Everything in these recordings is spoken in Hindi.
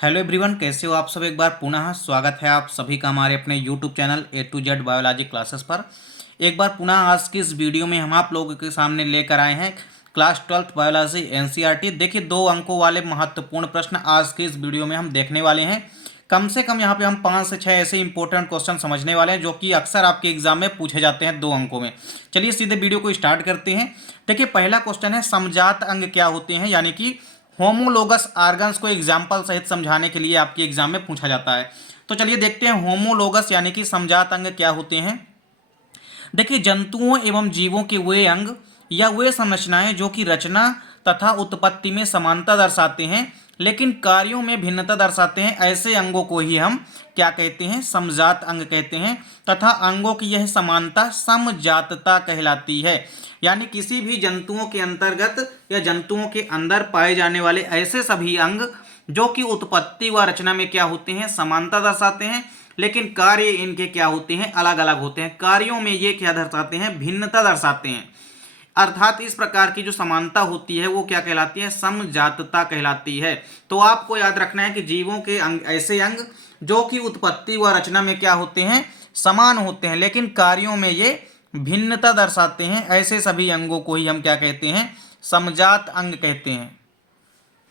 हेलो एवरीवन, कैसे हो आप सब। एक बार पुनः स्वागत है आप सभी का हमारे अपने YouTube channel A to Z biology classes पर। एक बार पुनः आज की इस वीडियो में हम आप लोगों के सामने लेकर आए हैं क्लास 12th बायोलॉजी NCERT। देखिए, 2 अंकों वाले महत्वपूर्ण प्रश्न आज की इस वीडियो में हम देखने वाले हैं। कम से कम यहाँ पे हम 5 से 6 ऐसे इंपॉर्टेंट क्वेश्चन समझने वाले हैं जो कि अक्सर आपके एग्जाम में पूछे जाते हैं 2 अंकों में। चलिए सीधे वीडियो को स्टार्ट करते हैं। देखिए, पहला क्वेश्चन है समजात अंग क्या होते हैं, यानी कि होमोलोगस आर्गन्स को एग्जाम्पल सहित समझाने के लिए आपके एग्जाम में पूछा जाता है। तो चलिए देखते हैं होमोलोगस यानी कि समजात अंग क्या होते हैं। देखिए, जंतुओं एवं जीवों के वे अंग या वे संरचनाएं जो कि रचना तथा उत्पत्ति में समानता दर्शाते हैं लेकिन कार्यों में भिन्नता दर्शाते हैं, ऐसे अंगों को ही हम क्या कहते हैं, समजात अंग कहते हैं। तथा अंगों की यह समानता समजातता कहलाती है। यानी किसी भी जंतुओं के अंतर्गत या जंतुओं के अंदर पाए जाने वाले ऐसे सभी अंग जो कि उत्पत्ति व रचना में क्या होते हैं, समानता दर्शाते हैं, लेकिन कार्य इनके क्या होते हैं, अलग अलग होते हैं। कार्यों में ये क्या दर्शाते हैं, भिन्नता दर्शाते हैं। अर्थात इस प्रकार की जो समानता होती है वो क्या कहलाती है, समजातता कहलाती है। तो आपको याद रखना है कि जीवों के अंग ऐसे अंग जो कि उत्पत्ति व रचना में क्या होते हैं, समान होते हैं, लेकिन कार्यों में ये भिन्नता दर्शाते हैं, ऐसे सभी अंगों को ही हम क्या कहते हैं, समजात अंग कहते हैं।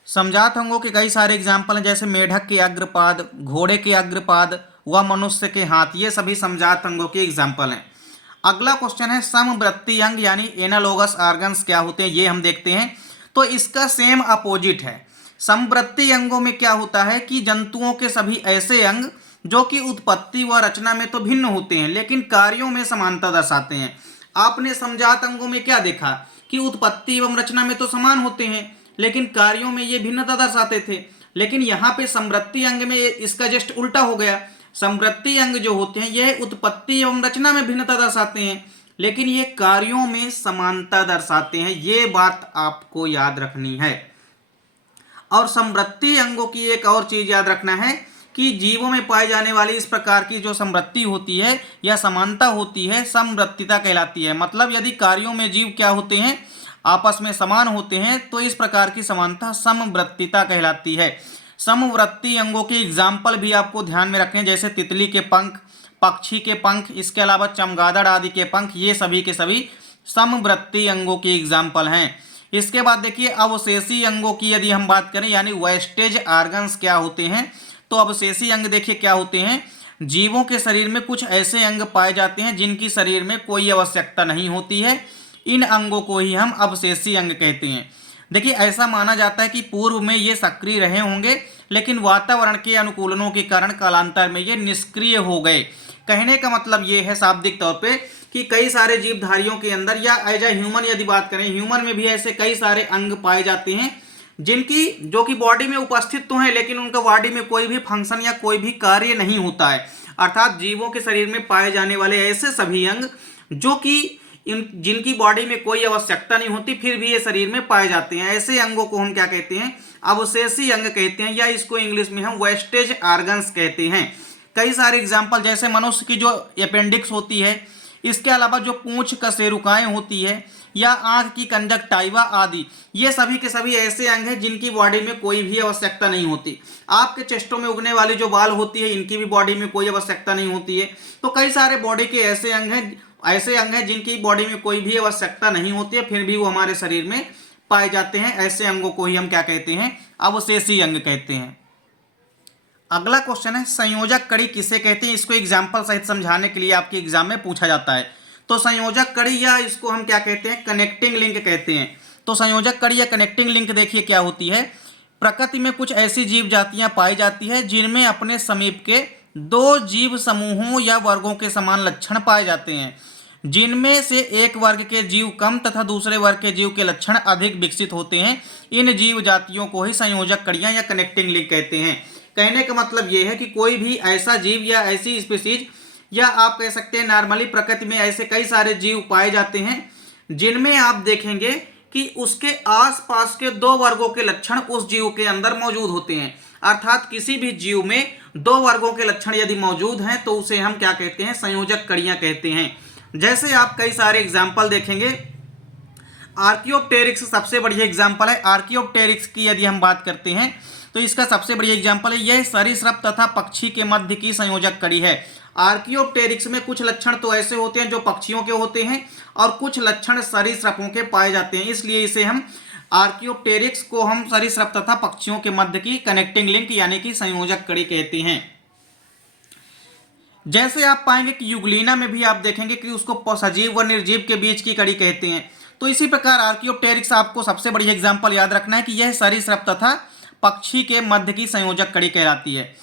समजात अंगों के कई सारे एग्जाम्पल हैं, जैसे मेढक के अग्रपाद, घोड़े के अग्रपाद व मनुष्य के हाथ, ये सभी समजात अंगों के एग्जाम्पल हैं। अगला क्वेश्चन है समवर्ती अंग यानी एनालोगस ऑर्गन्स क्या होते हैं, ये हम देखते हैं। तो इसका सेम अपोजिट है। समवर्ती अंगों में क्या होता है कि जंतुओं के सभी ऐसे अंग जो कि उत्पत्ति व रचना में तो भिन्न होते हैं लेकिन कार्यों में समानता दर्शाते हैं। आपने समजात अंगों में क्या देखा कि उत्पत्ति एवं रचना में तो समान होते हैं लेकिन कार्यों में ये भिन्नता दर्शाते थे। लेकिन यहाँ पे समवर्ती अंग में इसका जस्ट उल्टा हो गया। समवर्ती अंग जो होते हैं यह उत्पत्ति एवं रचना में भिन्नता दर्शाते हैं लेकिन ये कार्यों में समानता दर्शाते हैं। ये बात आपको याद रखनी है। और समवर्ती अंगों की एक और चीज याद रखना है कि जीवों में पाई जाने वाली इस प्रकार की जो समवर्ती होती है या समानता होती है, समवर्तीता कहलाती है। मतलब यदि कार्यों में जीव क्या होते हैं, आपस में समान होते हैं, तो इस प्रकार की समानता समवर्तीता कहलाती है। समवर्ती अंगों के एग्जाम्पल भी आपको ध्यान में रखें, जैसे तितली के पंख, पक्षी के पंख, इसके अलावा चमगादड़ आदि के पंख, ये सभी के सभी समवर्ती अंगों के एग्जाम्पल हैं। इसके बाद देखिए अवशेषी अंगों की यदि हम बात करें यानी वेस्टेज ऑर्गन्स क्या होते हैं, तो अवशेषी अंग देखिए क्या होते हैं, जीवों के शरीर में कुछ ऐसे अंग पाए जाते हैं जिनकी शरीर में कोई आवश्यकता नहीं होती है। इन अंगों को ही हम अवशेषी अंग कहते हैं। देखिए, ऐसा माना जाता है कि पूर्व में ये सक्रिय रहे होंगे लेकिन वातावरण के अनुकूलनों के कारण कालांतर में ये निष्क्रिय हो गए। कहने का मतलब ये है शाब्दिक तौर पे कि कई सारे जीवधारियों के अंदर या एज ए ह्यूमन यदि बात करें, ह्यूमन में भी ऐसे कई सारे अंग पाए जाते हैं जिनकी जो कि बॉडी में उपस्थित तो हैं लेकिन उनका बॉडी में कोई भी फंक्शन या कोई भी कार्य नहीं होता है। अर्थात जीवों के शरीर में पाए जाने वाले ऐसे सभी अंग जो कि जिनकी बॉडी में कोई आवश्यकता नहीं होती फिर भी ये शरीर में पाए जाते हैं, ऐसे अंगों को हम क्या कहते हैं, अवशेषी अंग कहते हैं, या इसको इंग्लिश में हम वेस्टेज ऑर्गन्स कहते हैं। कई सारे एग्जाम्पल, जैसे मनुष्य की जो अपेंडिक्स होती है, इसके अलावा जो पूंछ कशेरुकाएं होती है या आंख की कंजक्टाइवा आदि, ये सभी के सभी ऐसे अंग हैं जिनकी बॉडी में कोई भी आवश्यकता नहीं होती। आपके चेस्टों में उगने वाली जो बाल होती है इनकी भी बॉडी में कोई आवश्यकता नहीं होती है। तो कई सारे बॉडी के ऐसे अंग हैं जिनकी बॉडी में कोई भी आवश्यकता नहीं होती है फिर भी वो हमारे शरीर में पाए जाते हैं। ऐसे अंगों को ही हम क्या कहते हैं, अवशेषी अंग कहते हैं। अगला क्वेश्चन है संयोजक कड़ी किसे कहते हैं, इसको एग्जाम्पल सहित समझाने के लिए आपके एग्जाम में पूछा जाता है। तो संयोजक कड़ी या इसको हम क्या कहते हैं, कनेक्टिंग लिंक कहते हैं। तो संयोजक कड़ी या कनेक्टिंग लिंक देखिए क्या होती है। प्रकृति में कुछ ऐसी जीव जातियां पाई जाती है जिनमें अपने समीप के 2 जीव समूहों या वर्गों के समान लक्षण पाए जाते हैं, जिनमें से एक वर्ग के जीव कम तथा दूसरे वर्ग के जीव के लक्षण अधिक विकसित होते हैं। इन जीव जातियों को ही संयोजक कड़ियां या कनेक्टिंग लिंक कहते हैं। कहने का मतलब ये है कि कोई भी ऐसा जीव या ऐसी स्पीसीज, या आप कह सकते हैं नॉर्मली प्रकृति में ऐसे कई सारे जीव पाए जाते हैं जिनमें आप देखेंगे कि उसके आसपास के 2 वर्गों के लक्षण उस जीव के अंदर मौजूद होते हैं। अर्थात किसी भी जीव में 2 वर्गों के लक्षण यदि मौजूद हैं तो उसे हम क्या कहते हैं, संयोजक कड़ियां कहते हैं। जैसे आप कई सारे एग्जाम्पल देखेंगे, आर्कियोप्टेरिक्स सबसे बढ़िया एग्जाम्पल है। आर्कियोप्टेरिक्स की यदि हम बात करते हैं तो इसका सबसे बड़ी एग्जाम्पल है, यह सरीसृप तथा पक्षी के मध्य की संयोजक कड़ी है। आर्कियोप्टेरिक्स में कुछ लक्षण तो ऐसे होते हैं जो पक्षियों के होते हैं और कुछ लक्षण सरीसृपों के पाए जाते हैं, इसलिए इसे हम आर्कियोप्टेरिक्स को हम सरीसृप तथा पक्षियों के मध्य की कनेक्टिंग लिंक यानी कि संयोजक कड़ी कहते हैं। जैसे आप पाएंगे कि यूग्लिना में भी आप देखेंगे कि उसको सजीव व निर्जीव के बीच की कड़ी कहते हैं। तो इसी प्रकार आर्कियोप्टेरिक्स आपको सबसे बड़ी एग्जाम्पल याद रखना है कि यह सरीसृप तथा पक्षी के मध्य की संयोजक कड़ी कहलाती है।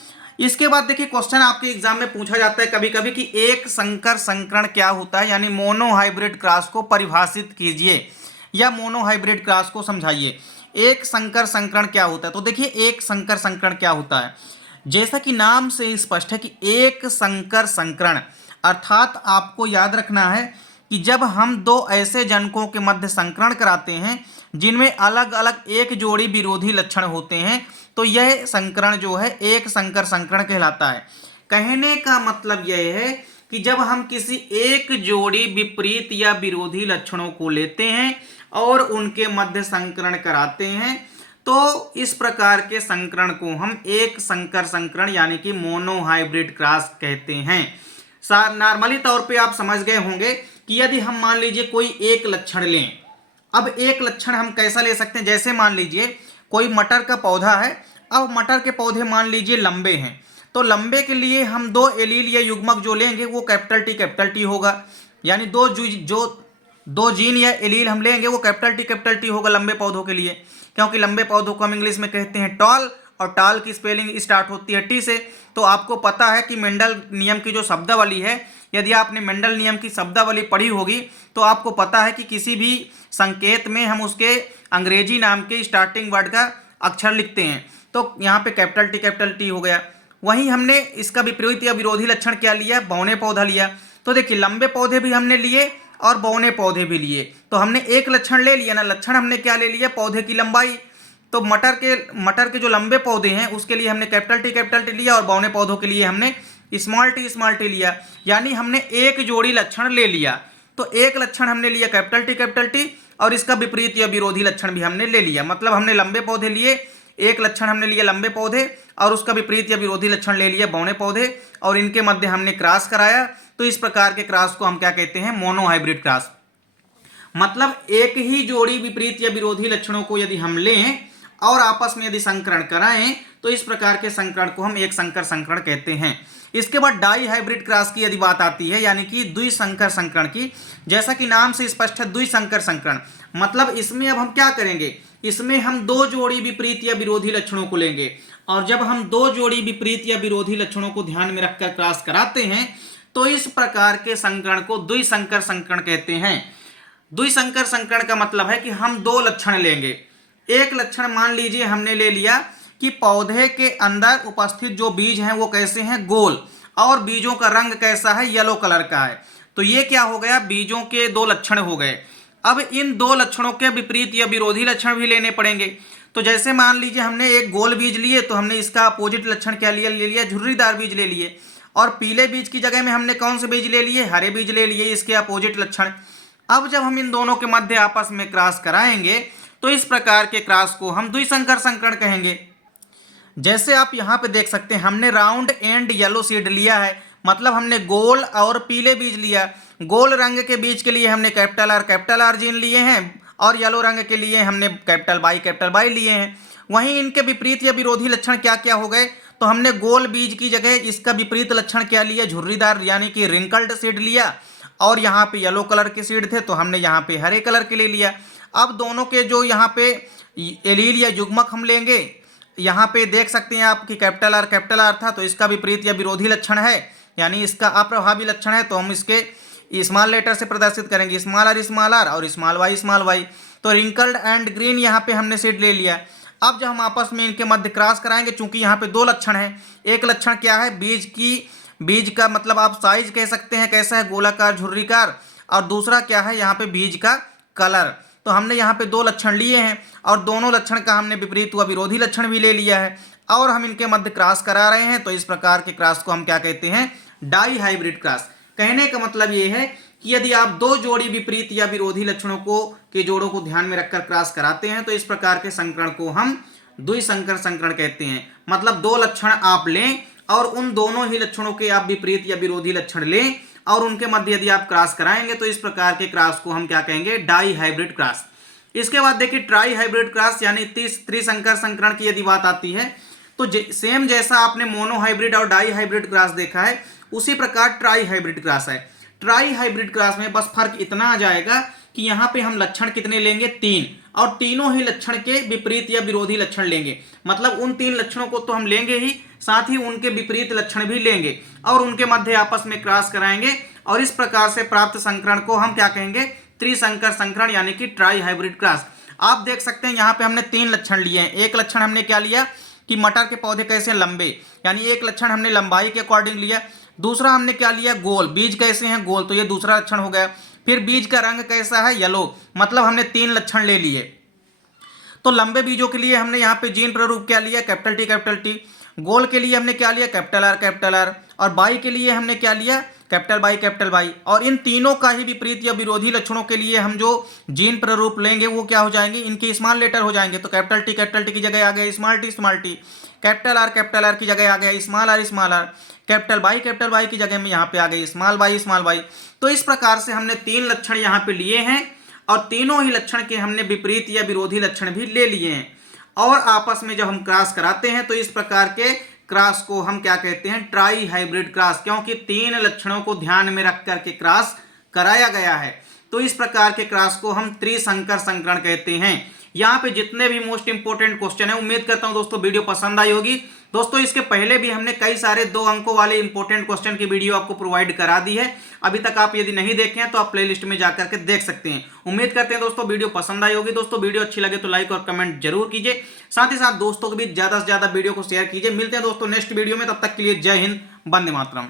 इसके बाद देखिए क्वेश्चन आपके एग्जाम में पूछा जाता है कभी कभी कि एक संकर संकरण क्या होता है, यानी मोनोहाइब्रिड क्रॉस को परिभाषित कीजिए या मोनोहाइब्रिड क्रॉस को समझाइए। एक संकर संकरण क्या होता है? तो देखिए एक संकर संकरण क्या होता है, जैसा कि नाम से स्पष्ट है कि एक संकर संकरण अर्थात आपको याद रखना है कि जब हम दो ऐसे जनकों के मध्य संकरण कराते हैं जिनमें अलग अलग एक जोड़ी विरोधी लक्षण होते हैं, तो यह संकरण जो है एक संकर संकरण कहलाता है। कहने का मतलब यह है कि जब हम किसी एक जोड़ी विपरीत या विरोधी लक्षणों को लेते हैं और उनके मध्य संकरण कराते हैं, तो इस प्रकार के संकरण को हम एक संकर संकरण यानी कि मोनोहाइब्रिड क्रॉस कहते हैं। नॉर्मली तौर पे आप समझ गए होंगे कि यदि हम मान लीजिए कोई एक लक्षण लें, अब एक लक्षण हम कैसा ले सकते हैं, जैसे मान लीजिए कोई मटर का पौधा है, अब मटर के पौधे मान लीजिए लंबे हैं, तो लंबे के लिए हम दो एलील या युग्मक जो लेंगे वो कैपिटल टी होगा, यानी दो जीन या एलील हम लेंगे वो कैपिटल टी होगा लंबे पौधों के लिए, क्योंकि लंबे पौधों को हम इंग्लिश में कहते हैं टॉल और टाल की स्पेलिंग स्टार्ट होती है टी से। तो आपको पता है कि मेंडल नियम की जो शब्दावली है, यदि आपने मेंडल नियम की शब्दावली पढ़ी होगी तो आपको पता है कि किसी भी संकेत में हम उसके अंग्रेजी नाम के स्टार्टिंग वर्ड का अक्षर लिखते हैं, तो यहाँ पे कैपिटल टी हो गया। वहीं हमने इसका विपरीत या विरोधी लक्षण क्या लिया, बौने पौधा लिया। तो देखिए लंबे पौधे भी हमने लिए और बौने पौधे भी लिए, तो हमने एक लक्षण ले लिया ना, लक्षण हमने क्या ले लिया, पौधे की लंबाई। तो मटर के जो लंबे पौधे हैं उसके लिए हमने कैपिटल टी लिया और बौने पौधों के लिए हमने स्मॉल टी लिया, यानी हमने एक जोड़ी लक्षण ले लिया। तो एक लक्षण हमने लिया कैपिटल टी और इसका विपरीत या विरोधी लक्षण भी हमने ले लिया, मतलब हमने लंबे पौधे लिए, एक लक्षण हमने लिया लंबे पौधे और उसका विपरीत या विरोधी लक्षण ले लिया बौने पौधे और इनके मध्य हमने क्रॉस कराया। तो इस प्रकार के क्रॉस को हम क्या कहते हैं, मोनोहाइब्रिड क्रॉस। मतलब एक ही जोड़ी विपरीत या विरोधी लक्षणों को यदि हम लें और आपस में यदि संकरण कराएं तो इस प्रकार के संकरण को हम एक संकर संकरण कहते हैं। इसके बाद डाई हाइब्रिड क्रॉस की यदि बात आती है, यानी कि द्विसंकर संकरण की, जैसा कि नाम से स्पष्ट है द्विसंकर संकरण, मतलब इसमें अब हम क्या करेंगे, इसमें हम दो जोड़ी विपरीत या विरोधी लक्षणों को लेंगे और जब हम दो जोड़ी विपरीत या विरोधी लक्षणों को ध्यान में रखकर क्रॉस कराते हैं तो इस प्रकार के संकरण को द्विसंकर संकरण कहते हैं। द्विसंकर संकरण का मतलब है कि हम दो लक्षण लेंगे। एक लक्षण मान लीजिए हमने ले लिया कि पौधे के अंदर उपस्थित जो बीज हैं वो कैसे हैं, गोल, और बीजों का रंग कैसा है, येलो कलर का है। तो ये क्या हो गया, बीजों के दो लक्षण हो गए। अब इन दो लक्षणों के विपरीत या विरोधी लक्षण भी लेने पड़ेंगे। तो जैसे मान लीजिए हमने एक गोल बीज लिए तो हमने इसका अपोजिट लक्षण क्या ले लिया, झुर्रीदार बीज ले लिए, और पीले बीज की जगह में हमने कौन से बीज ले लिए, हरे बीज ले लिए, इसके अपोजिट लक्षण। अब जब हम इन दोनों के मध्य आपस में क्रॉस कराएंगे तो इस प्रकार के क्रॉस को हम द्विसंकर संकरण कहेंगे। जैसे आप यहाँ पे देख सकते हैं हमने राउंड एंड येलो सीड लिया है, मतलब हमने गोल और पीले बीज लिया। गोल रंग के बीज के लिए हमने कैपिटल आर जीन लिए हैं और येलो रंग के लिए हमने कैपिटल बाई लिए हैं। वहीं इनके विपरीत या विरोधी लक्षण क्या क्या हो गए, तो हमने गोल बीज की जगह इसका विपरीत लक्षण क्या लिया, झुर्रीदार यानी कि रिंकल्ड सीड लिया, और यहाँ पे येलो कलर के सीड थे तो हमने यहाँ पे हरे कलर के ले लिया। अब दोनों के जो यहाँ पे एलील या युग्मक हम लेंगे, यहाँ पे देख सकते हैं आप कि कैपिटल आर था तो इसका विपरीत या विरोधी लक्षण है, यानी इसका अप्रभावी लक्षण है, तो हम इसके स्मॉल लेटर से प्रदर्शित करेंगे, स्मॉल आर और स्मॉल वाई। तो रिंकल्ड एंड ग्रीन यहाँ पे हमने सीड ले लिया। अब जब हम आपस में इनके मध्य क्रॉस कराएंगे, चूंकि यहाँ पे दो लक्षण है, एक लक्षण क्या है, बीज का मतलब आप साइज कह सकते हैं कैसा है, गोलाकार झुर्रीकार, और दूसरा क्या है यहाँ पे बीज का कलर। तो हमने यहाँ पे दो लक्षण लिए हैं और दोनों लक्षण का हमने विपरीत व विरोधी लक्षण भी ले लिया है और हम इनके मध्य क्रॉस करा रहे हैं। तो इस प्रकार के क्रॉस को हम क्या कहते हैं, डाई हाइब्रिड क्रॉस। कहने का मतलब ये है कि यदि आप दो जोड़ी विपरीत या विरोधी लक्षणों के जोड़ों को ध्यान में रखकर क्रॉस कराते हैं तो इस प्रकार के संकरण को हम द्विसंकर संकरण कहते हैं। मतलब दो लक्षण आप लें और उन दोनों ही लक्षणों के आप विपरीत या विरोधी लक्षण लें और उनके मध्य यदि आप क्रॉस कराएंगे तो इस प्रकार के क्रॉस को हम क्या कहेंगे, डाई हाइब्रिड क्रॉस। इसके बाद देखिए ट्राई हाइब्रिड क्रॉस यानी त्रिसंकर संकरण की यदि बात आती है तो सेम जैसा आपने मोनो हाइब्रिड और डाई हाइब्रिड क्रॉस देखा है उसी प्रकार ट्राई हाइब्रिड क्रॉस है। ट्राई हाइब्रिड क्रॉस में बस फर्क इतना आ जाएगा कि यहाँ पे हम लक्षण कितने लेंगे, 3, और तीनों ही लक्षण के विपरीत या विरोधी लक्षण लेंगे। मतलब उन 3 लक्षणों को तो हम लेंगे ही, साथ ही उनके विपरीत लक्षण भी लेंगे और उनके मध्य आपस में क्रॉस कराएंगे और इस प्रकार से प्राप्त संकरण को हम क्या कहेंगे, त्रिसंकर संकरण यानी कि ट्राई हाइब्रिड क्रॉस। आप देख सकते हैं यहाँ पे हमने 3 लक्षण लिए हैं। एक लक्षण हमने क्या लिया कि मटर के पौधे कैसे लंबे, यानी एक लक्षण हमने लंबाई के अकॉर्डिंग लिया। दूसरा हमने क्या लिया, गोल, बीज कैसे हैं गोल, तो ये दूसरा लक्षण हो गया। फिर बीज का रंग कैसा है, येलो, मतलब हमने 3 लक्षण ले लिए। तो लंबे बीजों के लिए हमने यहाँ पे जीन प्रारूप क्या लिया, कैपिटल टी। गोल के लिए हमने क्या लिया, कैपिटल आर। और बाई के लिए हमने क्या लिया, कैपिटल बाई। और इन तीनों का ही विपरीत या विरोधी लक्षणों के लिए हम जो जीन प्रारूप लेंगे वो क्या हो जाएंगे, इनके स्मॉल लेटर हो जाएंगे। तो कैपिटल टी की जगह आ गया स्मॉल टी। कैपिटल आर की जगह आ गया स्मॉल आर। कैपिटल बाई की जगह में यहाँ पे आ गई स्मॉल बाई। तो इस प्रकार से हमने 3 लक्षण यहाँ पे लिए हैं और तीनों ही लक्षण के हमने विपरीत या विरोधी लक्षण भी ले लिए हैं और आपस में जब हम क्रॉस कराते हैं तो इस प्रकार के क्रॉस को हम क्या कहते हैं, ट्राई हाइब्रिड क्रॉस, क्योंकि 3 लक्षणों को ध्यान में रख करके क्रॉस कराया गया है। तो इस प्रकार के क्रॉस को हम त्रिसंकर संकरण कहते हैं। यहाँ पे जितने भी मोस्ट इंपोर्टेंट क्वेश्चन है, उम्मीद करता हूं दोस्तों वीडियो पसंद आई होगी। दोस्तों इसके पहले भी हमने कई सारे 2 अंकों वाले इंपॉर्टेंट क्वेश्चन की वीडियो आपको प्रोवाइड करा दी है। अभी तक आप यदि नहीं देखे हैं तो आप प्लेलिस्ट में जाकर के देख सकते हैं। उम्मीद करते हैं दोस्तों वीडियो पसंद आई होगी। दोस्तों वीडियो अच्छी लगे तो लाइक और कमेंट जरूर कीजिए, साथ ही साथ दोस्तों के बीच ज्यादा से ज्यादा वीडियो को शेयर कीजिए। मिलते हैं दोस्तों नेक्स्ट वीडियो में, तब तक के लिए जय हिंद, वंदे मातरम।